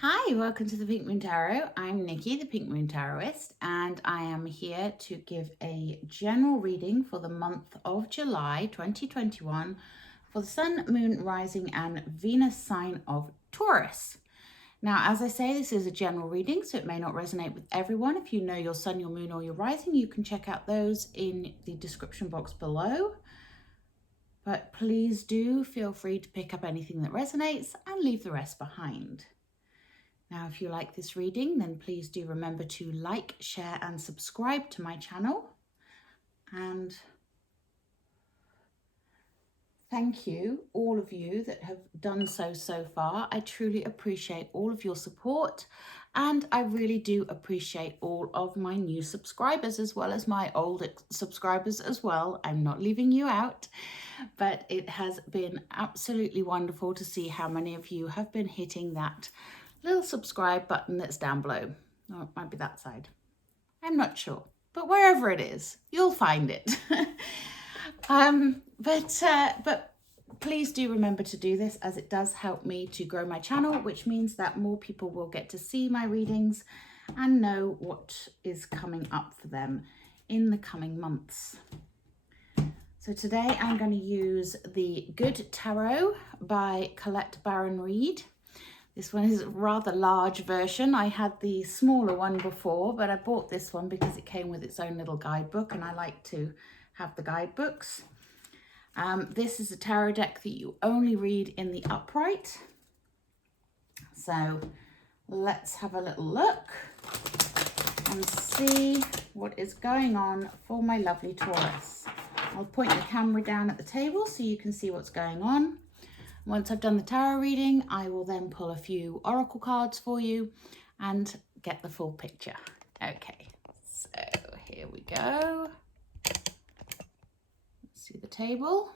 Hi, welcome to the Pink Moon Tarot. I'm Nikki, the Pink Moon Tarotist, and I am here to give a general reading for the month of July 2021 for the Sun, Moon, Rising, and Venus sign of Taurus. Now, as I say, this is a general reading, so it may not resonate with everyone. If you know your Sun, your Moon, or your Rising, you can check out those in the description box below. But please do feel free to pick up anything that resonates and leave the rest behind. Now, if you like this reading, then please do remember to like, share, and subscribe to my channel. And thank you, all of you that have done so far. I truly appreciate all of your support, and I really do appreciate all of my new subscribers as well as my old subscribers as well. I'm not leaving you out, but it has been absolutely wonderful to see how many of you have been hitting that little subscribe button that's down below. Oh, it might be that side. I'm not sure, but wherever it is, you'll find it. But please do remember to do this, as it does help me to grow my channel, which means that more people will get to see my readings and know what is coming up for them in the coming months. So today I'm going to use the Good Tarot by Colette Baron Reid. This one is a rather large version. I had the smaller one before, but I bought this one because it came with its own little guidebook, and I like to have the guidebooks. This is a tarot deck that you only read in the upright. So let's have a little look and see what is going on for my lovely Taurus. I'll point the camera down at the table so you can see what's going on. Once I've done the tarot reading, I will then pull a few oracle cards for you and get the full picture. Okay, so here we go. Let's see the table.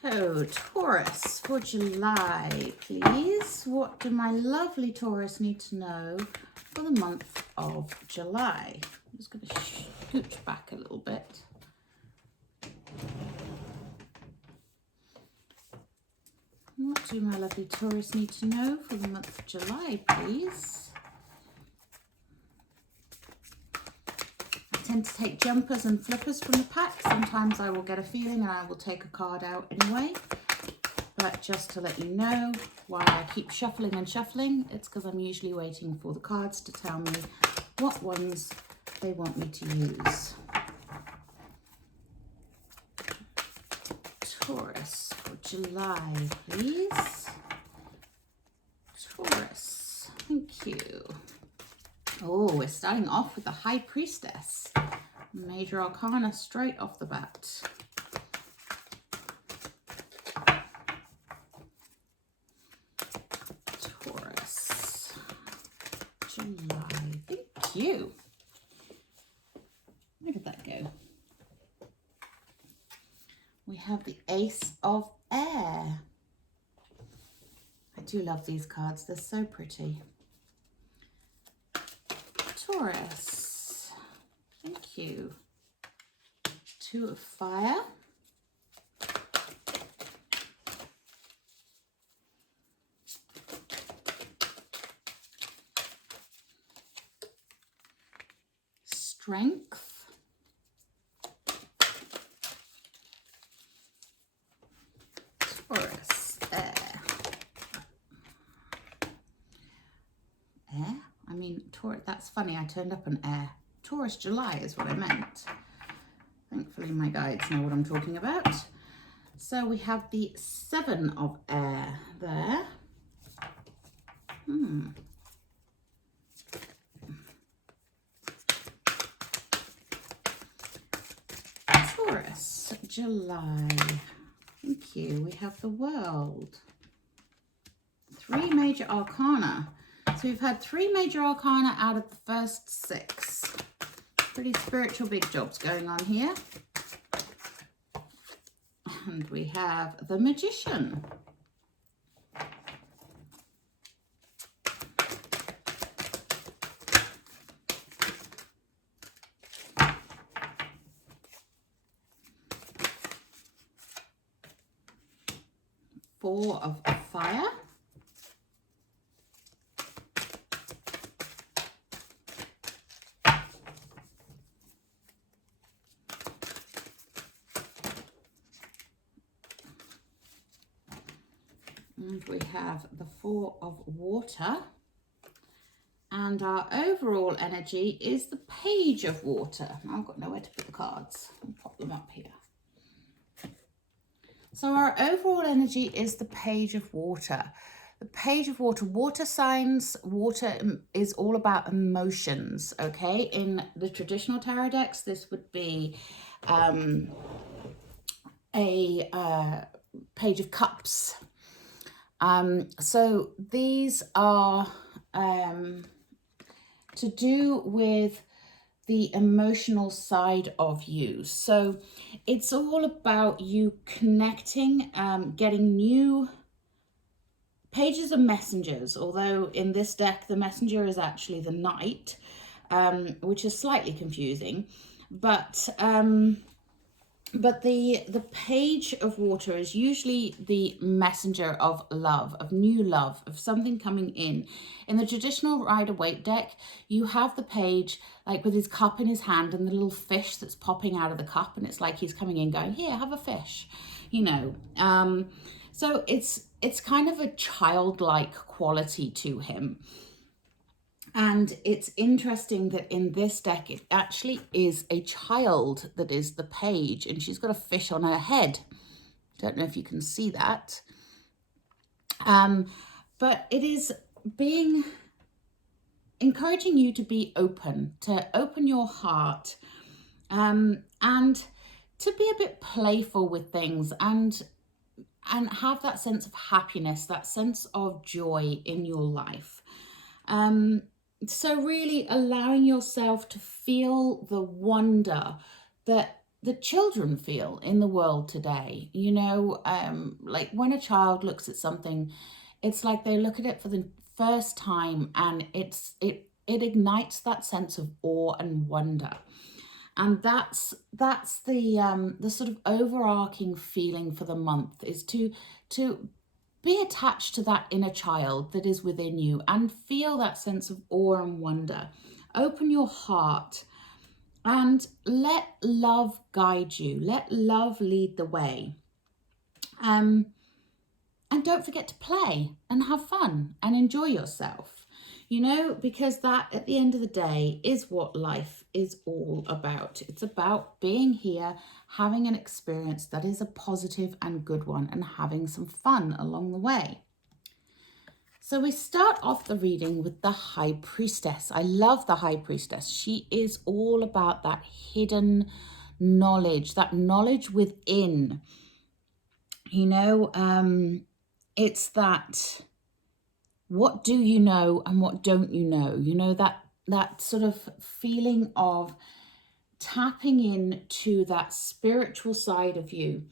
So, Taurus for July, please. What do my lovely Taurus need to know for the month of July? I'm just going to scooch back a little bit. What do my lovely Taurus need to know for the month of July, please? I tend to take jumpers and flippers from the pack. Sometimes I will get a feeling and I will take a card out anyway. But just to let you know why I keep shuffling and shuffling, it's because I'm usually waiting for the cards to tell me what ones they want me to use. Taurus for July, please. Taurus, thank you. Oh, we're starting off with the High Priestess. Major Arcana straight off the bat. Taurus, July, thank you. Where did that go? We have the Ace of Air. I do love these cards. They're so pretty. Taurus. Thank you. Two of Fire. Strength. Taurus, air. Air? I mean, Taurus, that's funny, I turned up an air. Taurus July is what I meant. Thankfully, my guides know what I'm talking about. So we have the Seven of Air there. Taurus July. Thank you. We have the World. Three major arcana. So we've had three major arcana out of the first six. Pretty spiritual big jobs going on here. And we have the Magician. Four of Fire. And we have the Four of Water. And our overall energy is the Page of Water. I've got nowhere to put the cards. I'll pop them up here. So our overall energy is the Page of Water. The Page of Water, water signs, water is all about emotions, okay? In the traditional tarot decks, this would be a Page of Cups. So these are to do with the emotional side of you. So it's all about you connecting, getting new pages of messengers, although in this deck the messenger is actually the Knight, which is slightly confusing, but the Page of Water is usually the messenger of love, of new love, of something coming in. In the traditional Rider-Waite deck, you have the page like with his cup in his hand and the little fish that's popping out of the cup, and it's like he's coming in going, here, have a fish, you know. So it's kind of a childlike quality to him. And it's interesting that in this deck, it actually is a child that is the page, and she's got a fish on her head. Don't know if you can see that. But it is encouraging you to be open, to open your heart, and to be a bit playful with things, and have that sense of happiness, that sense of joy in your life. So really allowing yourself to feel the wonder that the children feel in the world today. You know, like when a child looks at something, it's like they look at it for the first time, and it ignites that sense of awe and wonder. And that's the sort of overarching feeling for the month, is to be attached to that inner child that is within you and feel that sense of awe and wonder. Open your heart and let love guide you. Let love lead the way. And don't forget to play and have fun and enjoy yourself, you know, because that at the end of the day is what life is all about. It's about being here, having an experience that is a positive and good one, and having some fun along the way. So we start off the reading with the High Priestess. I love the High Priestess. She is all about that hidden knowledge, that knowledge within. You know, it's that, what do you know and what don't you know? You know, that sort of feeling of tapping into that spiritual side of you,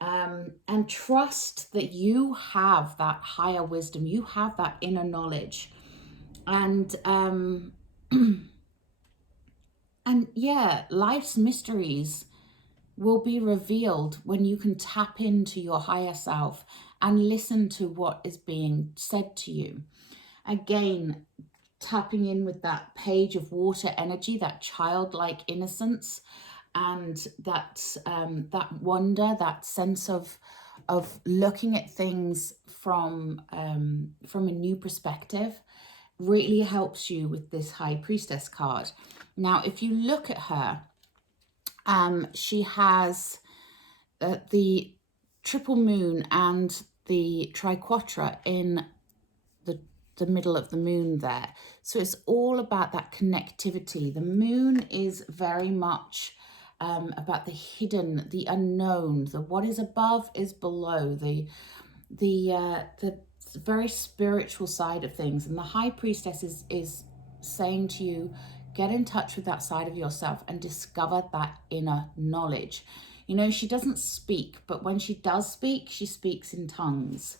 and trust that you have that higher wisdom, you have that inner knowledge, and and yeah, life's mysteries will be revealed when you can tap into your higher self and listen to what is being said to you. Again, tapping in with that Page of Water energy, that childlike innocence, and that wonder, that sense of looking at things from a new perspective, really helps you with this High Priestess card. Now, if you look at her, she has the triple moon and the triquetra in the middle of the moon there. So it's all about that connectivity. The moon is very much about the hidden, the unknown, the what is above is below, the very spiritual side of things. And the High Priestess is saying to you, get in touch with that side of yourself and discover that inner knowledge. You know, she doesn't speak, but when she does speak, she speaks in tongues.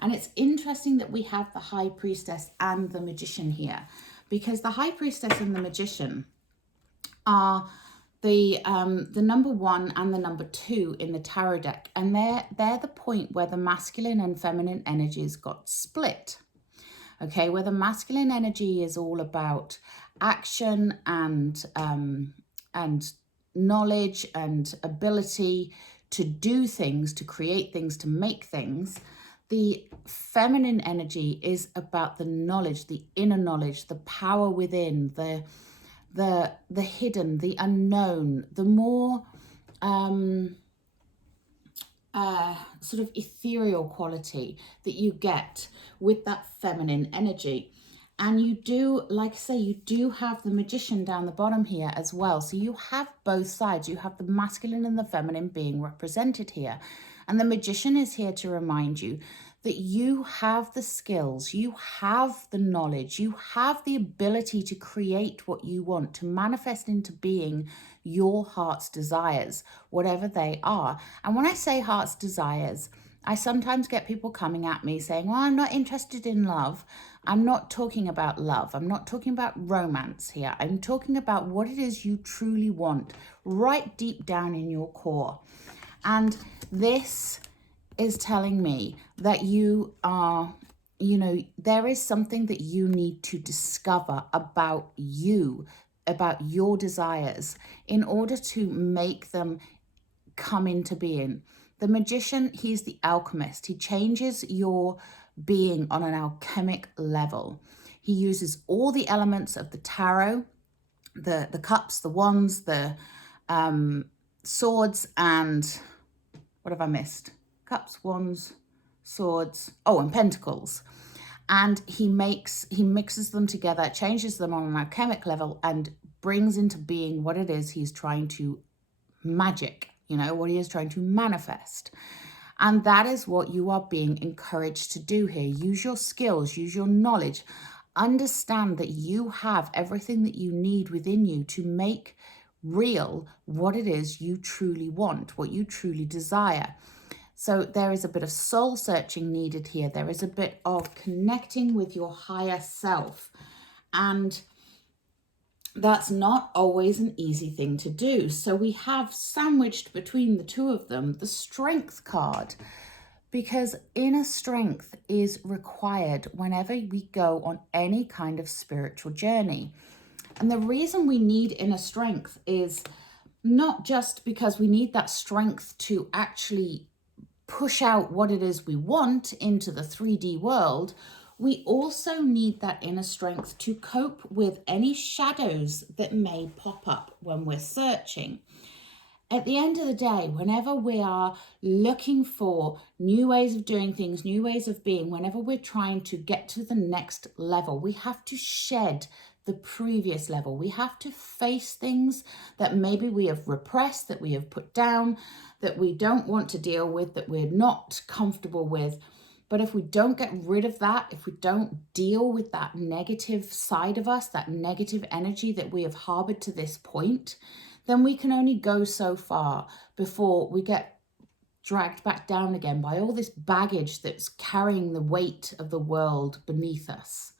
And it's interesting that we have the High Priestess and the Magician here, because the High Priestess and the Magician are the number 1 and the number 2 in the tarot deck, and they're the point where the masculine and feminine energies got split. Okay, where the masculine energy is all about action and knowledge and ability to do things, to create things, to make things. The feminine energy is about the knowledge, the inner knowledge, the power within, the hidden, the unknown, the more sort of ethereal quality that you get with that feminine energy. And you do, like I say, you do have the Magician down the bottom here as well. So you have both sides. You have the masculine and the feminine being represented here. And the Magician is here to remind you that you have the skills, you have the knowledge, you have the ability to create what you want, to manifest into being your heart's desires, whatever they are. And when I say heart's desires, I sometimes get people coming at me saying, well, I'm not interested in love. I'm not talking about love. I'm not talking about romance here. I'm talking about what it is you truly want right deep down in your core. And this is telling me that you are, there is something that you need to discover about you, about your desires, in order to make them come into being. The Magician, he's the alchemist. He changes your being on an alchemic level. He uses all the elements of the tarot, the cups, the wands, the swords, and what have I missed? Cups, wands, swords, and pentacles. And he mixes them together, changes them on an alchemic level, and brings into being what it is he's trying to magic, what he is trying to manifest. And that is what you are being encouraged to do here. Use your skills, use your knowledge, understand that you have everything that you need within you to make real what it is you truly want, what you truly desire. So there is a bit of soul searching needed here. There is a bit of connecting with your higher self. And that's not always an easy thing to do. So we have sandwiched between the two of them the Strength card, because inner strength is required whenever we go on any kind of spiritual journey. And the reason we need inner strength is not just because we need that strength to actually push out what it is we want into the 3D world. We also need that inner strength to cope with any shadows that may pop up when we're searching. At the end of the day, whenever we are looking for new ways of doing things, new ways of being, whenever we're trying to get to the next level, we have to shed the previous level. We have to face things that maybe we have repressed, that we have put down, that we don't want to deal with, that we're not comfortable with. But if we don't get rid of that, if we don't deal with that negative side of us, that negative energy that we have harbored to this point, then we can only go so far before we get dragged back down again by all this baggage that's carrying the weight of the world beneath us.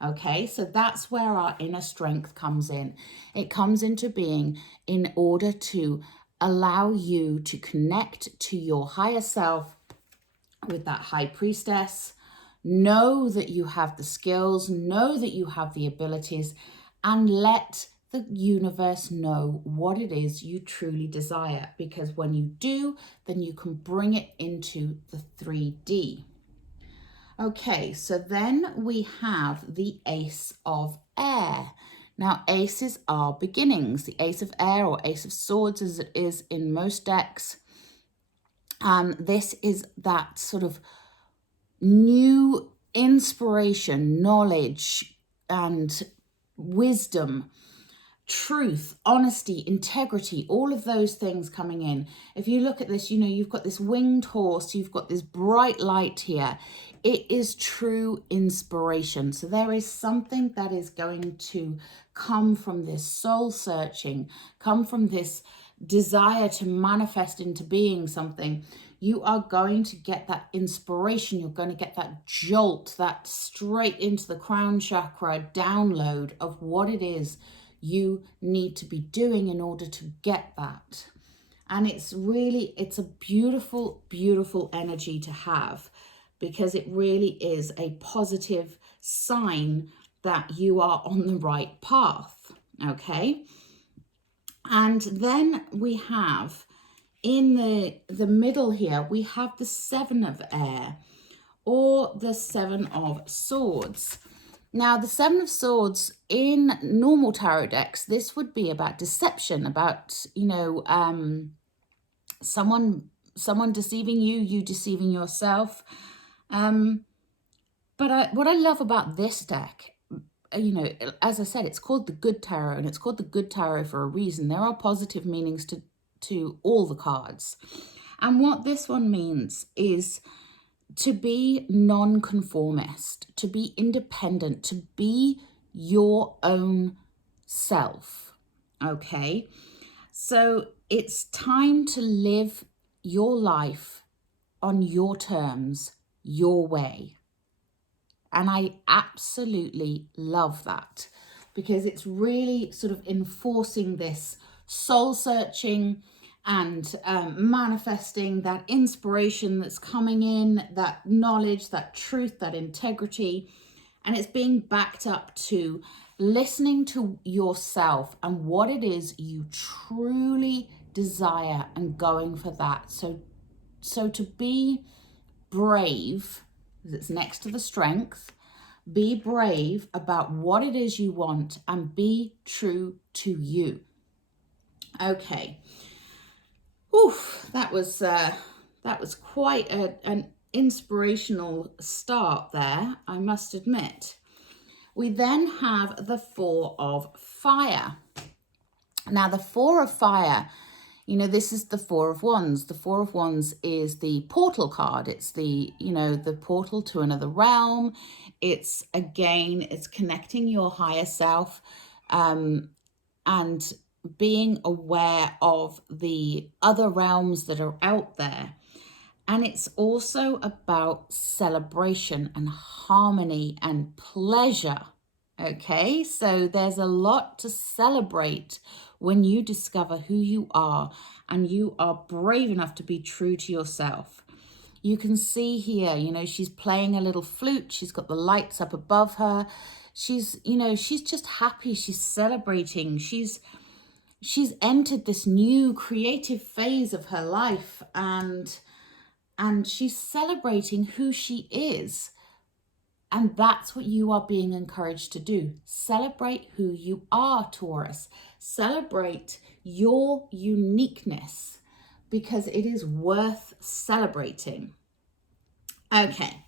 Okay, so that's where our inner strength comes in. It comes into being in order to allow you to connect to your higher self with that High Priestess. Know that you have the skills, know that you have the abilities, and let the universe know what it is you truly desire. Because when you do, then you can bring it into the 3D. Okay, so then we have the Ace of Air. Now, aces are beginnings. The Ace of Air, or Ace of Swords as it is in most decks. This is that sort of new inspiration, knowledge, and wisdom, truth, honesty, integrity, all of those things coming in. If you look at this, you've got this winged horse, you've got this bright light here. It is true inspiration. So there is something that is going to come from this soul searching, come from this desire to manifest into being something. You are going to get that inspiration. You're going to get that jolt, that straight into the crown chakra download of what it is you need to be doing in order to get that. And it's a beautiful, beautiful energy to have, because it really is a positive sign that you are on the right path. Okay. And then we have in the middle here, we have the 7 of air, or the 7 of swords. Now, the 7 of swords in normal tarot decks, this would be about deception, about, you know, someone deceiving you, you deceiving yourself. But what I love about this deck, you know, as I said, it's called the Good Tarot, and it's called the Good Tarot for a reason. There are positive meanings to all the cards. And what this one means is to be non-conformist, to be independent, to be your own self. Okay, so it's time to live your life on your terms, your way. And I absolutely love that, because it's really sort of enforcing this soul searching and manifesting that inspiration that's coming in, that knowledge, that truth, that integrity. And it's being backed up to listening to yourself and what it is you truly desire and going for that. So to be brave, because it's next to the strength, be brave about what it is you want and be true to you. Okay. Oof, that was quite an inspirational start there, I must admit. We then have the 4 of fire. Now, the 4 of fire, you know, this is the 4 of wands. The 4 of wands is the portal card. It's the, you know, the portal to another realm. It's, again, it's connecting your higher self, and being aware of the other realms that are out there. And it's also about celebration and harmony and pleasure. Okay, so there's a lot to celebrate when you discover who you are and you are brave enough to be true to yourself. You can see here, you know, she's playing a little flute. She's got the lights up above her. She's, you know, she's just happy. She's celebrating. She's entered this new creative phase of her life, and she's celebrating who she is. And that's what you are being encouraged to do. Celebrate who you are, Taurus. Celebrate your uniqueness, because it is worth celebrating. Okay.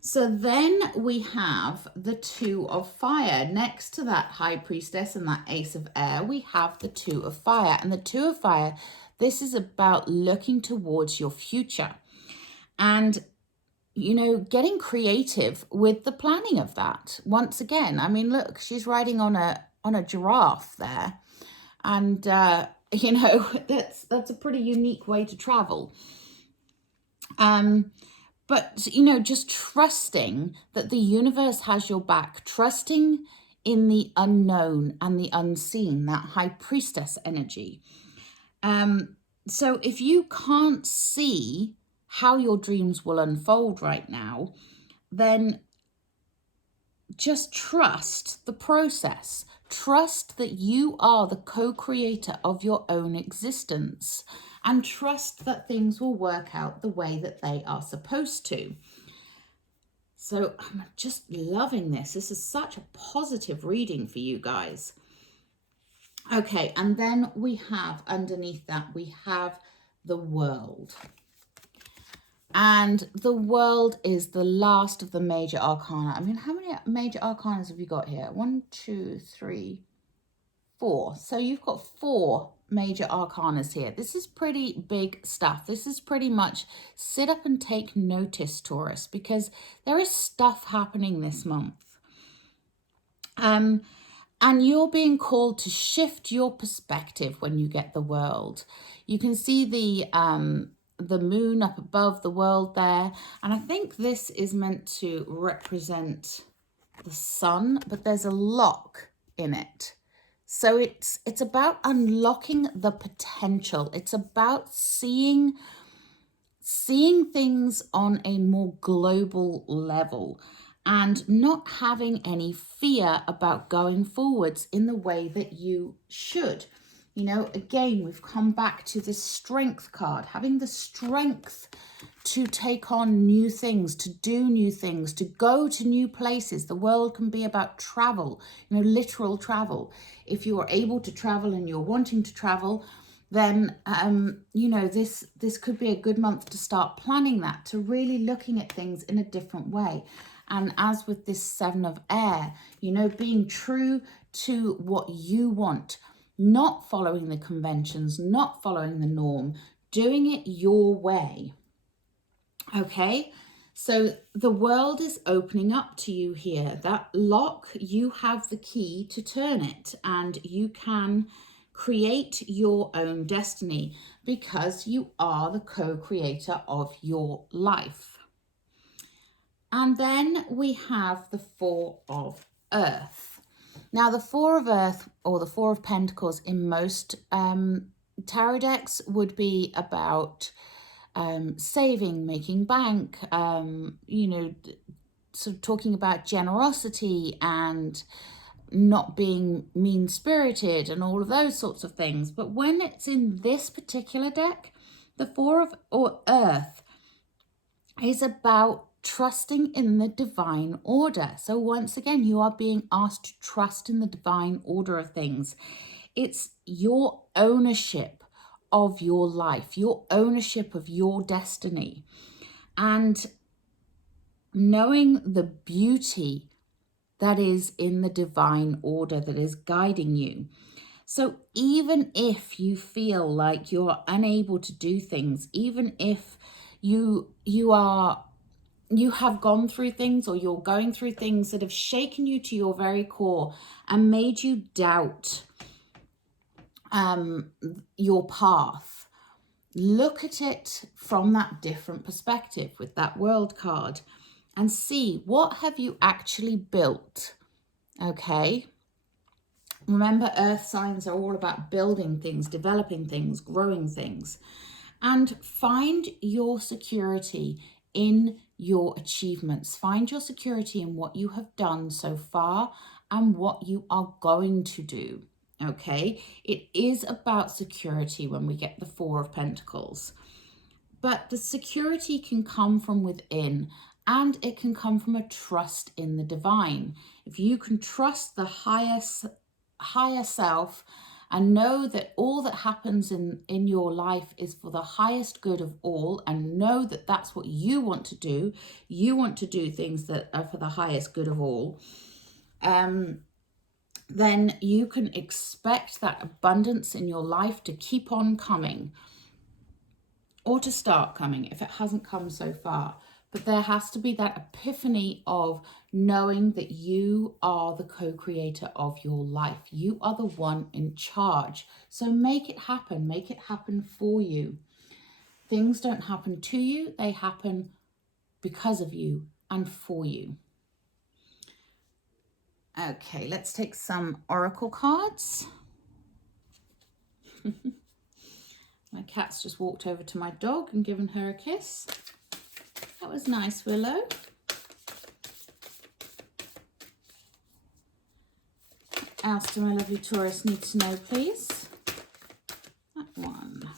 So then we have the 2 of fire. Next to that High Priestess and that Ace of Air, we have the 2 of fire. And the 2 of fire, this is about looking towards your future. And, you know, getting creative with the planning of that. Once again, I mean, look, she's riding on a giraffe there. And, you know, that's a pretty unique way to travel. But, you know, just trusting that the universe has your back, trusting in the unknown and the unseen, that High Priestess energy. So if you can't see how your dreams will unfold right now, then just trust the process. Trust that you are the co-creator of your own existence, and trust that things will work out the way that they are supposed to. So I'm just loving this. This is such a positive reading for you guys. Okay, and then we have underneath that, we have the World. And the World is the last of the major arcana. I mean, how many major arcanas have you got here? 1, 2, 3, 4. So you've got 4 major arcanas here. This is pretty big stuff. This is pretty much sit up and take notice, Taurus, because there is stuff happening this month. And you're being called to shift your perspective when you get the World. You can see the moon up above the World there, and I think this is meant to represent the sun, but there's a lock in it. So it's about unlocking the potential. It's about seeing things on a more global level and not having any fear about going forwards in the way that you should. You know, again, we've come back to this strength card, having the strength to take on new things, to do new things, to go to new places. The world can be about travel, you know, literal travel. If you are able to travel and you're wanting to travel, then, you know, this could be a good month to start planning that, to really looking at things in a different way. And as with this 7 of air, you know, being true to what you want, not following the conventions, not following the norm, doing it your way. Okay, so the world is opening up to you here. That lock, you have the key to turn it, and you can create your own destiny because you are the co-creator of your life. And then we have the 4 of Earth. Now, the 4 of Earth, or the 4 of Pentacles in most tarot decks, would be about saving, making bank, you know, sort of talking about generosity and not being mean-spirited and all of those sorts of things. But when it's in this particular deck, the 4 of Earth is about trusting in the divine order. So once again, you are being asked to trust in the divine order of things. It's your ownership of your life, your ownership of your destiny, and knowing the beauty that is in the divine order that is guiding you. So even if you feel like you're unable to do things, even if you have gone through things, or you're going through things that have shaken you to your very core and made you doubt your path, look at it from that different perspective with that World card and see, what have you actually built? Okay. Remember, earth signs are all about building things, developing things, growing things. And find your security in your achievements. Find your security in what you have done so far and what you are going to do. Okay, it is about security when we get the 4 of Pentacles. But the security can come from within, and it can come from a trust in the divine. If you can trust the higher self and know that all that happens in your life is for the highest good of all, and know that that's what you want to do. You want to do things that are for the highest good of all. Then you can expect that abundance in your life to keep on coming, or to start coming if it hasn't come so far. But there has to be that epiphany of knowing that you are the co-creator of your life. You are the one in charge. So make it happen. Make it happen for you. Things don't happen to you. They happen because of you and for you. Okay, let's take some oracle cards. My cat's just walked over to my dog and given her a kiss. That was nice, Willow. What else do my lovely Taurus need to know, please? That one.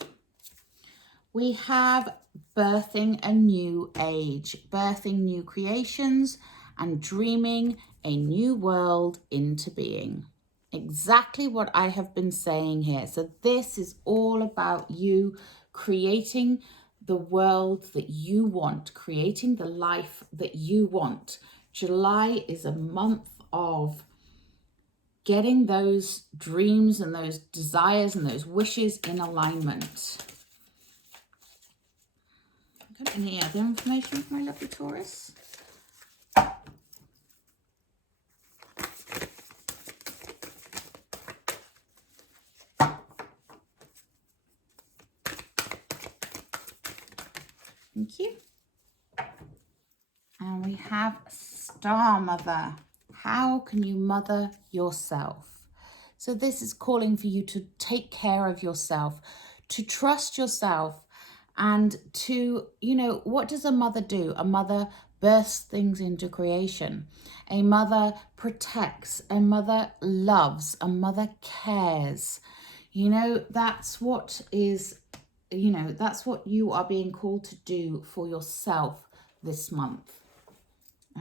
We have birthing a new age, birthing new creations, and dreaming a new world into being. Exactly what I have been saying here. So this is all about you creating the world that you want, creating the life that you want. July is a month of getting those dreams and those desires and those wishes in alignment. Got any other information for my lovely Taurus? Thank you. And we have Star Mother. How can you mother yourself? So this is calling for you to take care of yourself, to trust yourself, and to, you know, what does a mother do? A mother births things into creation. A mother protects, a mother loves, a mother cares. You know, that's what is, you know, that's what you are being called to do for yourself this month.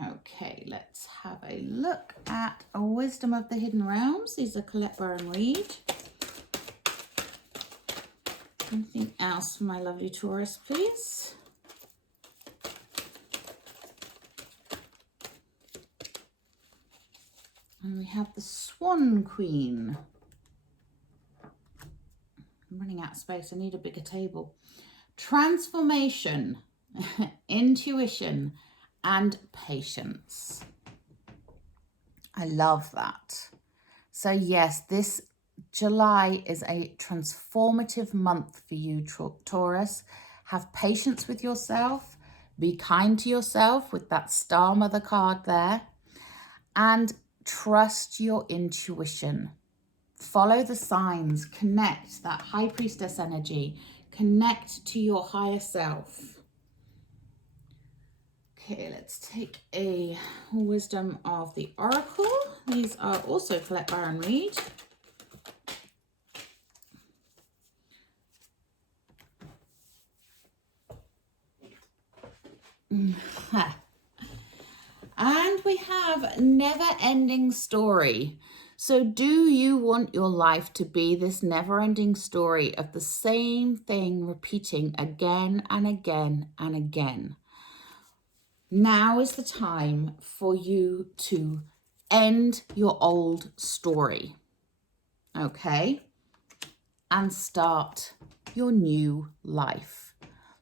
Okay, let's have a look at a Wisdom of the Hidden Realms. These are Colette Baron Reid. Anything else for my lovely Taurus, please? And we have the Swan Queen. I'm running out of space. I need a bigger table. Transformation, intuition, and patience. I love that. So yes, this July is a transformative month for you, Taurus. Have patience with yourself. Be kind to yourself with that Star Mother card there. And trust your intuition. Follow the signs. Connect that High Priestess energy. Connect to your higher self. Okay, let's take a Wisdom of the Oracle. These are also Colette Baron Reid. And we have never-ending story. So do you want your life to be this never-ending story of the same thing repeating again and again and again? Now is the time for you to end your old story, okay? And start your new life.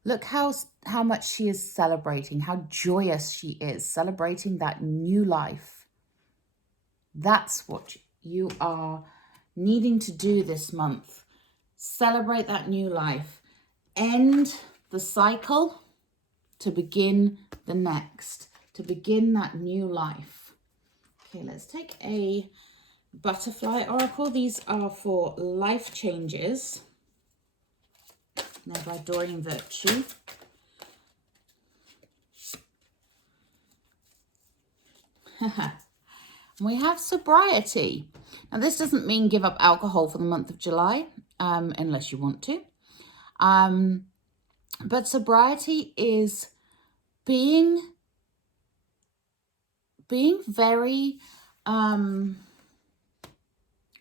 Look how much she is celebrating, how joyous she is, celebrating that new life. That's what you are needing to do this month. Celebrate that new life. End the cycle to begin the next, to begin that new life. Okay, let's take a Butterfly Oracle. These are for life changes. They're by Doreen Virtue. We have sobriety. Now, this doesn't mean give up alcohol for the month of July, unless you want to. But sobriety is being very,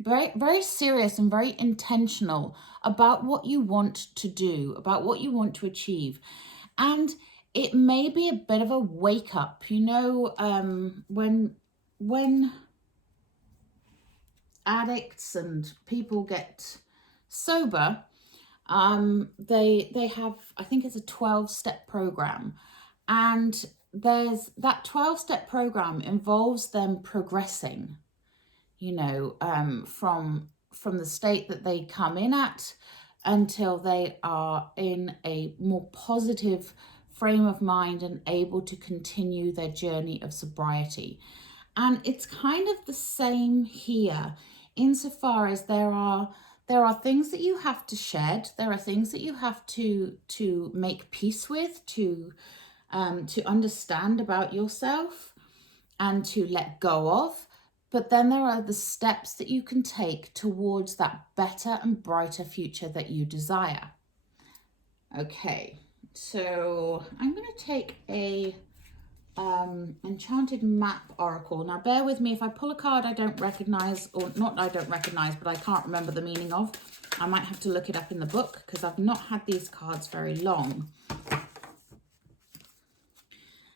very serious and very intentional about what you want to do, about what you want to achieve. And it may be a bit of a wake up, you know, when addicts and people get sober, they have, I think it's a 12-step program, and there's that 12-step program involves them progressing, you know, from the state that they come in at until they are in a more positive frame of mind and able to continue their journey of sobriety. And it's kind of the same here, insofar as there are things that you have to shed, there are things that you have to make peace with, to understand about yourself and to let go of. But then there are the steps that you can take towards that better and brighter future that you desire. Okay, so I'm going to take a Enchanted Map Oracle. Now bear with me if I pull a card I don't recognize, or not I don't recognize, but I can't remember the meaning of. I might have to look it up in the book because I've not had these cards very long.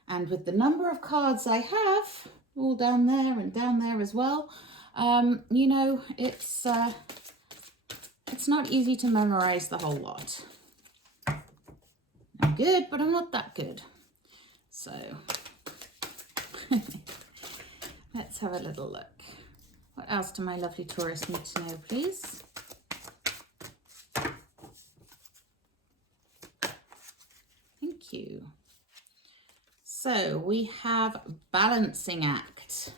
And with the number of cards I have, all down there and down there as well, you know, it's not easy to memorize the whole lot. I'm good, but I'm not that good. So let's have a little look. What else do my lovely Taurus need to know, please? Thank you. So we have Balancing Act.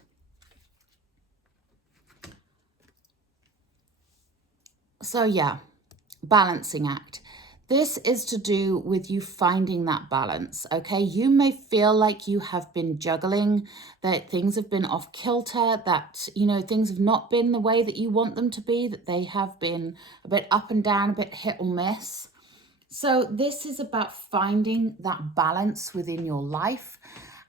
So yeah, balancing act. This is to do with you finding that balance, okay? You may feel like you have been juggling, that things have been off kilter, that, you know, things have not been the way that you want them to be, that they have been a bit up and down, a bit hit or miss. So this is about finding that balance within your life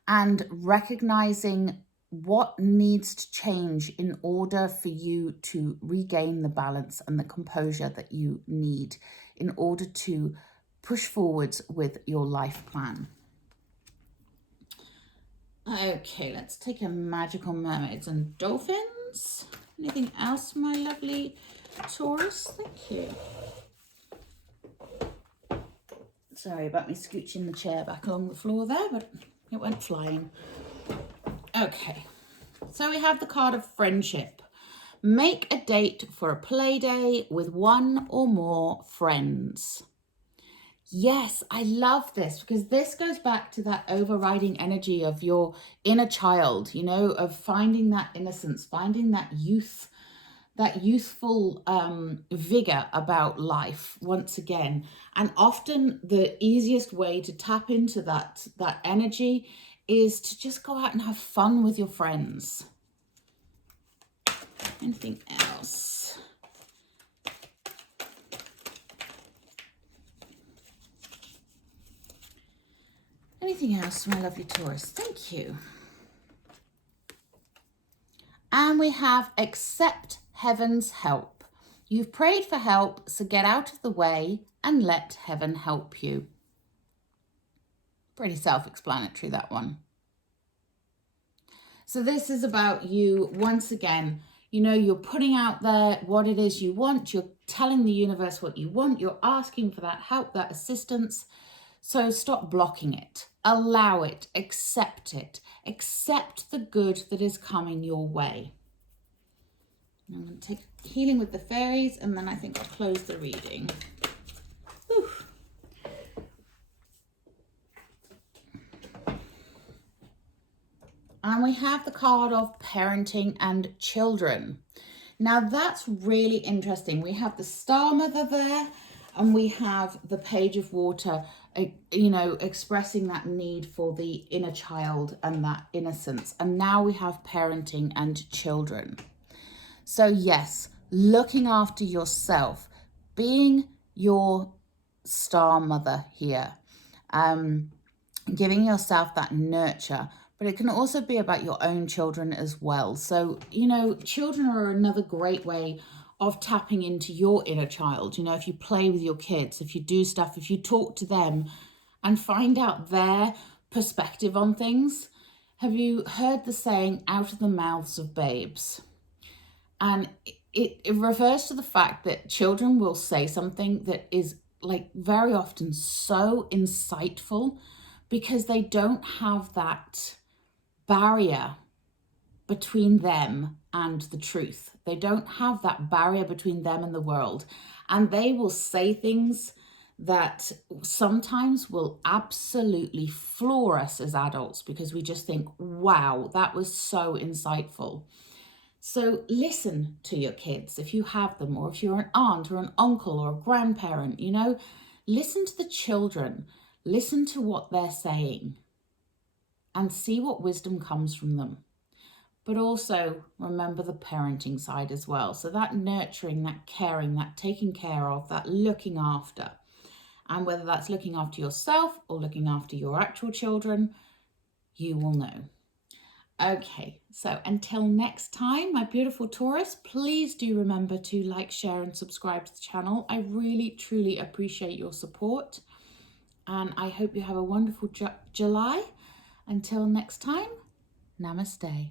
and recognizing what needs to change in order for you to regain the balance and the composure that you need in order to push forwards with your life plan. Okay, let's take a magical mermaids and dolphins. Anything else, my lovely Taurus? Thank you. Sorry about me scooching the chair back along the floor there, but it went flying. Okay, so we have the card of friendship. Make a date for a play day with one or more friends. Yes, I love this because this goes back to that overriding energy of your inner child, you know, of finding that innocence, finding that youth, that youthful vigor about life once again. And often the easiest way to tap into that energy is to just go out and have fun with your friends. Anything else? Anything else, my lovely Taurus? Thank you. And we have accept heaven's help. You've prayed for help, so get out of the way and let heaven help you. Pretty self-explanatory, that one. So this is about you, once again, you know, you're putting out there what it is you want. You're telling the universe what you want. You're asking for that help, that assistance. So stop blocking it. Allow it. Accept it. Accept the good that is coming your way. I'm going to take healing with the fairies, and then I think I'll close the reading. Whew. And we have the card of parenting and children. Now that's really interesting. We have the Star Mother there, and we have the Page of Water, you know, expressing that need for the inner child and that innocence. And now we have parenting and children. So yes, looking after yourself, being your Star Mother here, giving yourself that nurture. But it can also be about your own children as well. So, you know, children are another great way of tapping into your inner child. You know, if you play with your kids, if you do stuff, if you talk to them and find out their perspective on things. Have you heard the saying, out of the mouths of babes? And it refers to the fact that children will say something that is like very often so insightful because they don't have that barrier between them and the truth. They don't have that barrier between them and the world. And they will say things that sometimes will absolutely floor us as adults because we just think, wow, that was so insightful. So listen to your kids if you have them, or if you're an aunt or an uncle or a grandparent, you know, listen to the children, listen to what they're saying and see what wisdom comes from them. But also remember the parenting side as well. So that nurturing, that caring, that taking care of, that looking after. And whether that's looking after yourself or looking after your actual children, you will know. Okay, so until next time, my beautiful Taurus, please do remember to like, share and subscribe to the channel. I really, truly appreciate your support. And I hope you have a wonderful July. Until next time, namaste.